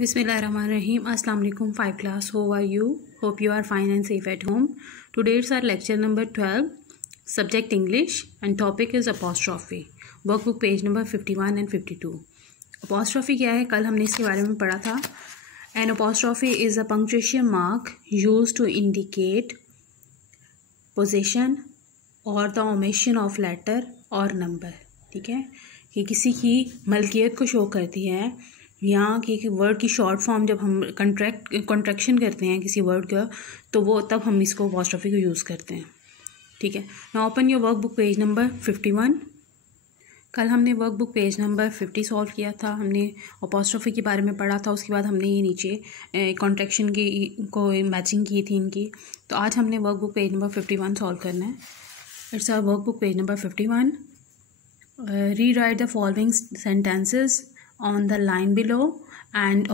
Bismillahirrahmanirrahim. Assalamu alaikum 5 class. How are you? Hope you are fine and safe at home. Today's our lecture number 12. Subject English and topic is apostrophe. Workbook page number 51 and 52. Apostrophe क्या है? कल हमने इसके बारे में पढ़ा था. An apostrophe is a punctuation mark used to indicate possession or the omission of letter or number. ठीक है, कि किसी की मलकियत को शो करती है. यहाँ की वर्ड की शॉर्ट फॉर्म जब हम कॉन्ट्रैक्शन करते हैं किसी वर्ड का, तो वो तब हम इसको अपॉस्ट्रोफी को यूज़ करते हैं. ठीक है. Now open your workbook page number 51. कल हमने वर्कबुक पेज नंबर 50 सॉल्व किया था. हमने अपॉस्ट्रोफी के बारे में पढ़ा था. उसके बाद हमने ये नीचे कॉन्ट्रैक्शन की को मैचिंग की थी इनकी. तो आज हमने वर्कबुक पेज नंबर 51 सॉल्व करना है. It's our workbook page number 51. Rewrite the following sentences on the line below and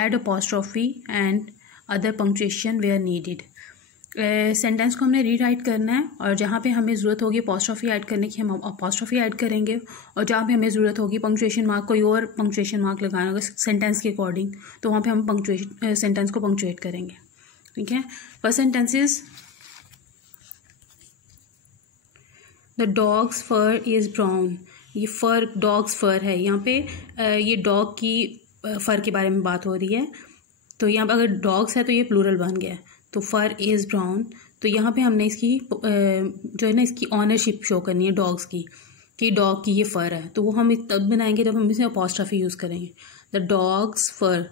add apostrophe and other punctuation where needed. Sentence को हमने रीराइट करना है और जहाँ पे हमें ज़रूरत होगी अपॉस्ट्रोफी ऐड करने की हम अपॉस्ट्रोफी ऐड करेंगे, और जहाँ पे हमें ज़रूरत होगी पंक्चुएशन मार्क कोई और पंक्चुएशन मार्क लगाना होगा सेंटेंस के अकॉर्डिंग, तो वहाँ पे हम पंक्चुएशन सेंटेंस को पंक्चुएट करेंगे. ठीक है. First sentence is the dog's fur is brown. ये फर डॉग्स फर है. यहाँ पे ये डॉग की फ़र के बारे में बात हो रही है. तो यहाँ पर अगर डॉग्स है तो ये प्लूरल बन गया. तो फर इज़ ब्राउन. तो यहाँ पे हमने इसकी जो है ना इसकी ऑनरशिप शो करनी है डॉग्स की, कि डॉग की ये फ़र है. तो वो हम तब बनाएंगे जब हम इसमें अपॉस्ट्रोफी यूज़ करेंगे. द डॉग्स फर,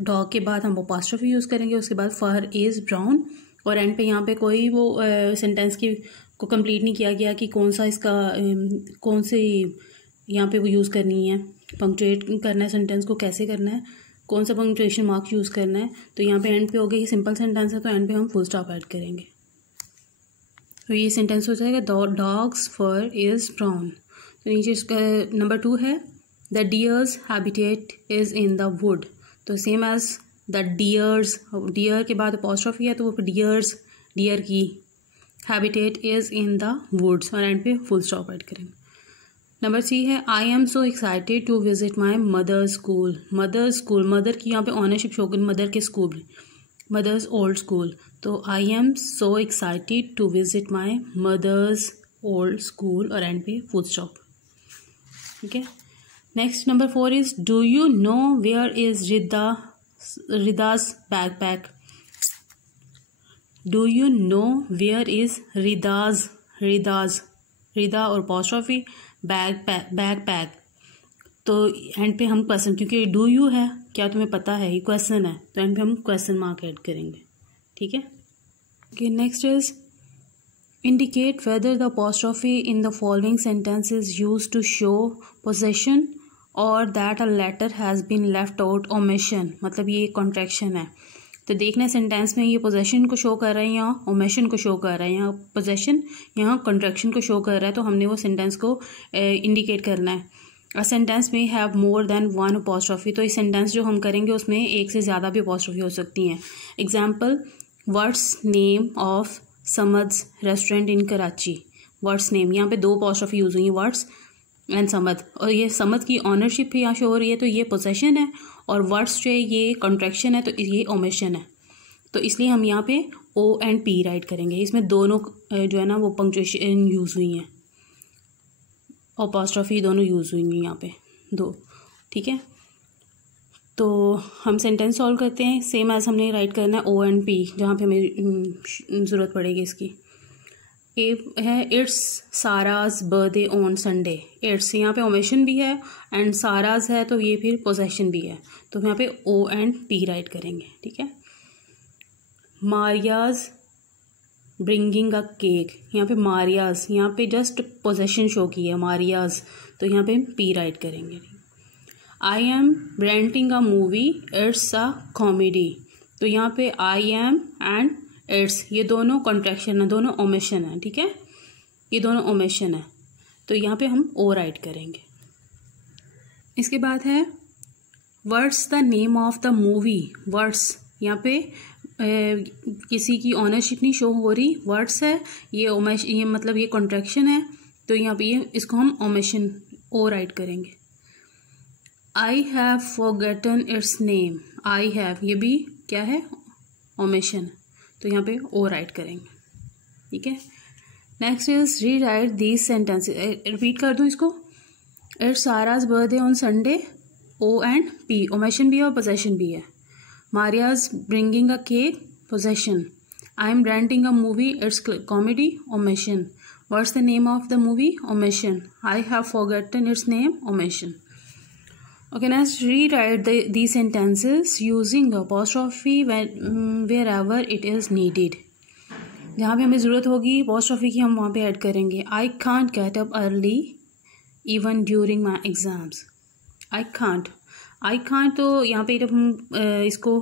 डॉग के बाद हम अपॉस्ट्रोफी यूज़ करेंगे. उसके बाद फर इज़ ब्राउन, और एंड पे यहाँ पे कोई वो सेंटेंस की को कंप्लीट नहीं किया गया कि कौन सा इसका कौन से यहाँ पे वो यूज़ करनी है, पंक्चुएट करना है सेंटेंस को कैसे करना है, कौन सा पंक्चुएशन मार्क यूज़ करना है. तो यहाँ पे एंड पे हो गया कि सिंपल सेंटेंस है तो एंड पे हम फुल स्टॉप ऐड करेंगे. तो ये सेंटेंस हो जाएगा the dog's fur is brown. तो नीचे इसका नंबर 2 है the deer's habitat is in the wood. तो same as the deer's, deer के बाद अपॉस्ट्रोफी है तो वो डियर्स, डियर की habitat is in the woods, और एंड पे फुल स्टॉप ऐड करेंगे. नंबर 3 है I am so excited to visit my mother's school. Mother school, mother की यहाँ पे ऑनरशिप शो करें, मदर के स्कूल, मदर्स ओल्ड स्कूल. तो I am so excited to visit my mother's old school, और end पे full stop. ठीक है. Next number 4 is do you know where is Rida's backpack. Do you know where is Rida's Rida और apostrophe backpack. तो and पे हम question, क्योंकि do you है, क्या तुम्हें पता है, ये क्वेश्चन है, तो एंड पे हम क्वेश्चन मार्क ऐड करेंगे. ठीक है. Okay. Next is indicate whether the apostrophe in the following sentence is used to show possession और that a letter has been left out omission. मतलब ये कॉन्ट्रैक्शन है. तो देखना सेंटेंस में ये पोजेशन को शो कर रहा है, यहाँ ओमिशन को शो कर रहा है, यहाँ पोजेशन, यहाँ कॉन्ट्रैक्शन को शो कर रहा है. तो हमने वो सेंटेंस को इंडिकेट करना है. अ सेंटेंस में have more than one apostrophe. तो इस सेंटेंस जो हम करेंगे उसमें एक से ज़्यादा भी अपॉस्ट्रोफी हो सकती हैं. Example what's name of Samad's restaurant in Karachi. What's name, यहाँ पे 2 अपॉस्ट्रोफी यूज़ हुई है, व्हाट्स एंड समद, और ये समद की ऑनरशिप यहाँ शो हो रही है, तो ये पोजेशन है, और वर्ड्स जो है ये कॉन्ट्रैक्शन है, तो ये ओमिशन है. तो इसलिए हम यहाँ पे ओ एंड पी राइट करेंगे. इसमें दोनों जो है ना वो पंक्चुएशन यूज़ हुई हैं, अपॉस्ट्रोफी दोनों यूज़ हुई हैं यहाँ पे 2. ठीक है. तो हम सेंटेंस सॉल्व करते हैं. सेम एज हमने राइट करना है ओ एंड पी, जहाँ पे हमें ज़रूरत पड़ेगी इसकी. है it's Sara's birthday on Sunday. It's यहाँ पे ओमिशन भी है एंड साराज है, तो ये फिर पोजेशन भी है, तो यहाँ पे ओ एंड पी राइट करेंगे. ठीक है. Maria's bringing a cake. यहाँ पे मारियाज, यहाँ पे जस्ट पोजेशन शो की है मारियाज, तो यहाँ पे पी राइट करेंगे. आई am renting a movie, it's a comedy. तो यहाँ पे आई एम एंड इट्स, ये दोनों कॉन्ट्रैक्शन है, दोनों ओमिशन है. ठीक है. ये दोनों ओमिशन है, तो यहाँ पे हम ओ राइट करेंगे. इसके बाद है what's the name of the movie. Words, यहाँ पे किसी की ऑनरशिप नहीं शो हो रही, वर्ड्स है, ये मतलब ये कॉन्ट्रैक्शन है, तो यहाँ पे ये इसको हम ओमिशन ओ राइट करेंगे. आई have forgotten its name, I have ये भी क्या है, ओमिशन, तो यहाँ पे ओ राइट करेंगे, ठीक है। Next is rewrite these sentences, repeat कर दूँ इसको। It's Sara's birthday on Sunday, O and P, omission भी है और पोजेशन भी है। Maria's bringing a cake, possession. I am renting a movie, it's comedy, omission. What's the name of the movie, omission. I have forgotten its name, omission. Okay, next rewrite these sentences using apostrophe wherever it is needed. जहाँ पे हमें ज़रूरत होगी apostrophe की हम वहाँ पे add करेंगे। I can't get up early even during my exams. I can't तो यहाँ पे जब हम इसको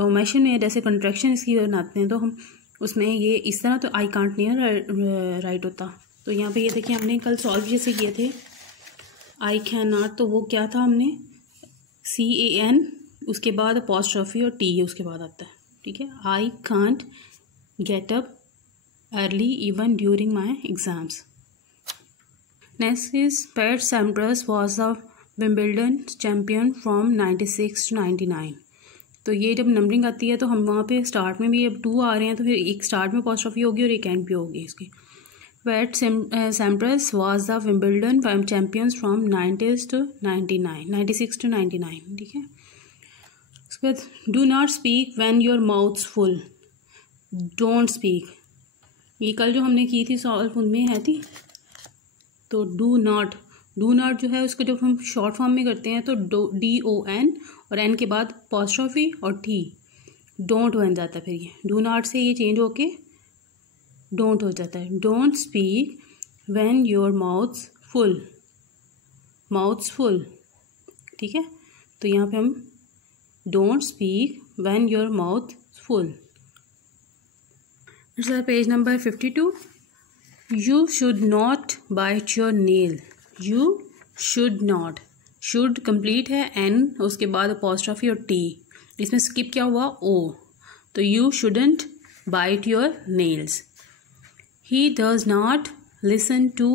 ओमिशन में जैसे कंट्रैक्शन इसकी बनाते हैं तो हम उसमें ये इस तरह तो I can't नहीं राइट होता। तो यहाँ पे ये देखिए हमने कल सॉल्व जैसे किए थे I cannot, तो वो क्या था, हमने CAN उसके बाद अपॉस्ट्रॉफी और T उसके बाद आता है, ठीक है। I can't get up early even during my exams. Next is PAT सैम्प्रस was the Wimbledon champion from 96 to 99। तो ये जब नंबरिंग आती है तो हम वहाँ पे स्टार्ट में भी अब 2 आ रहे हैं तो फिर एक स्टार्ट में अपॉस्ट्रॉफी होगी और एक एंड पे होगी इसकी। PAT सैम्प्रस was the Wimbledon champions from 96 to 99, ठीक है। उसके बाद do not speak when your mouth full, don't speak, ये कल जो हमने की थी सॉल्व उनमें है थी। तो डू नॉट जो है उसको जब हम शॉर्ट फॉर्म में करते हैं तो DON और N के बाद अपॉस्ट्रॉफी और T, डोंट बन जाता है। फिर ये डू नॉट से ये चेंज होके डोंट हो जाता है। Don't speak when your mouth's full, ठीक है। तो यहाँ पे हम don't speak when your mouth full. Page number 52। You should not bite your nail, you should not, should complete है N उसके बाद अपॉस्ट्रॉफी और T, इसमें स्किप क्या हुआ O, तो you shouldn't bite your nails. He does not listen to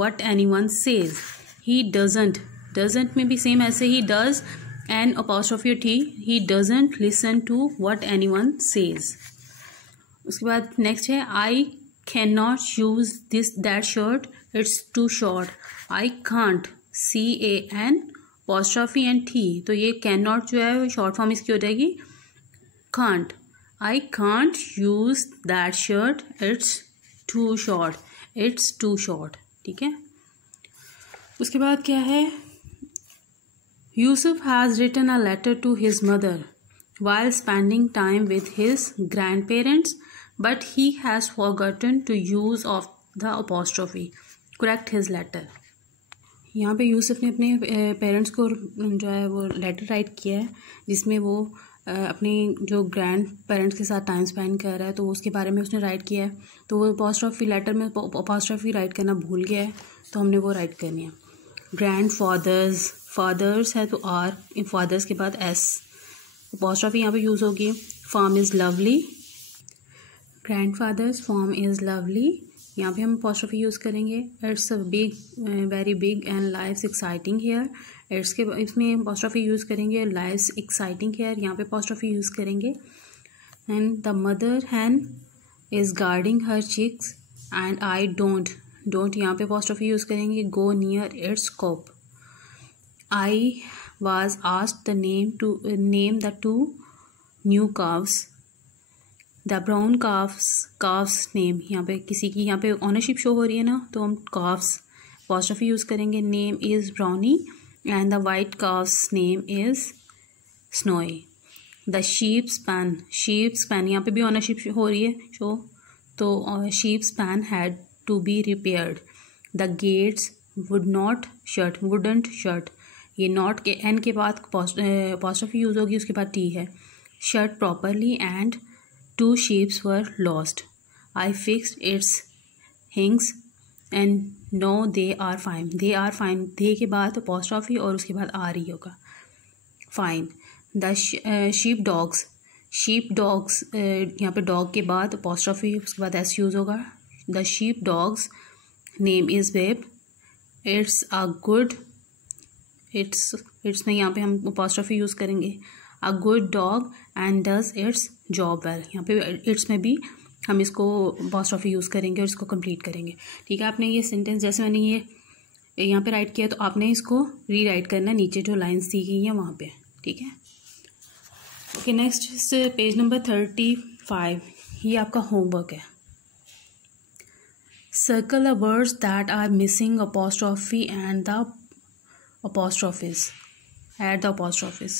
what anyone says. He doesn't में भी सेम ऐसे ही does and apostrophe T, he doesn't listen to what anyone says. उसके बाद नेक्स्ट है I cannot use that shirt, it's too short. I can't, CAN apostrophe and T, तो ये cannot जो है शॉर्ट फॉर्म इसकी हो जाएगी can't. I can't use that shirt, it's too short, ठीक है। उसके बाद क्या है, Yusuf has written a letter to his mother while spending time with his grandparents, but he has forgotten to use of the apostrophe. Correct his letter. यहाँ पे यूसुफ ने अपने पेरेंट्स को जो है वो लेटर राइट किया है जिसमें वो अपने जो ग्रैंड पेरेंट्स के साथ टाइम स्पेंड कर रहा है तो उसके बारे में उसने राइट किया है। तो वो अपॉस्ट्रॉफी लेटर में अपॉस्ट्रॉफी राइट करना भूल गया है तो हमने वो राइट करनी है। ग्रैंड फादर्स है तो R, फादर्स के बाद S, अपॉस्ट्रॉफी यहाँ पे यूज़ होगी। Farm is lovely, grandfather's farm is lovely, यहाँ पे हम अपॉस्ट्रॉफी यूज़ करेंगे। It's a big, very big and life's exciting here, it's के इसमें अपॉस्ट्रॉफी यूज़ करेंगे। लाइफ्स एक्साइटिंग हेयर, यहाँ पे अपॉस्ट्रॉफी यूज़ करेंगे। And the mother hen is guarding her chicks and I don't यहाँ पे अपॉस्ट्रॉफी यूज़ करेंगे। Go near its coop. I was asked the name the 2 new calves, the brown carbs name, यहाँ पे किसी की यहाँ पे ऑनरशिप शो हो रही है ना तो हम काफ्स अपॉस्ट्रॉफी यूज़ करेंगे। Name is Brownie and the white calf's name is Snowy. The sheep's pen यहाँ पे भी ऑनरशिप हो रही है शो, तो sheep's pen had to be repaired. The gates wouldn't shut, ये नॉट के एन के बाद अपॉस्ट्रॉफी यूज़ होगी, उसके बाद टी है। Shut properly and 2 sheep were lost. I fixed its hinges and no they are fine. They are fine, they के बाद apostrophe और उसके बाद R ही होगा। Fine. The sheep dogs यहाँ पे dog के बाद apostrophe उसके बाद S यूज़ होगा। The sheep dogs name is Babe. It's a good it's में यहाँ पे हम अपॉस्ट्रॉफी यूज़ करेंगे। A good dog and does it's job well, यहाँ पे इट्स में भी हम इसको अपॉस्ट्रॉफी यूज़ करेंगे और इसको कंप्लीट करेंगे। ठीक है, आपने ये सेंटेंस जैसे मैंने ये यहाँ पे राइट किया तो आपने इसको री राइट करना है नीचे जो लाइन्स दी गई हैं वहाँ पे। ठीक है, ओके। नेक्स्ट पेज नंबर 35, ये आपका होमवर्क है। Circle the words that are missing apostrophe and the apostrophes add the apostrophes.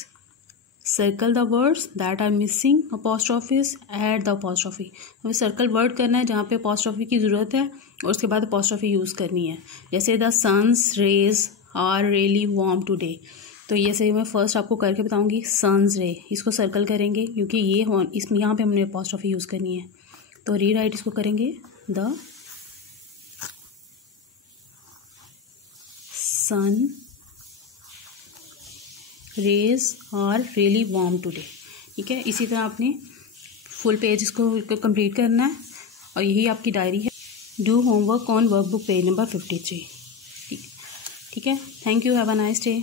Circle the words that are missing apostrophes, add the apostrophe. हमें सर्कल वर्ड करना है जहाँ पे apostrophe की ज़रूरत है और उसके बाद apostrophe यूज़ करनी है। जैसे the sun's rays are really warm today, तो ये सही मैं फर्स्ट आपको करके बताऊंगी। sun's ray, इसको सर्कल करेंगे क्योंकि ये इसमें यहाँ पे हमने apostrophe यूज़ करनी है, तो री राइट इसको करेंगे the sun rays are really warm today. ठीक है, इसी तरह आपने फुल पेज इसको कंप्लीट करना है और यही आपकी डायरी है। Do homework on workbook page number 53। ठीक है, thank you, have a nice day.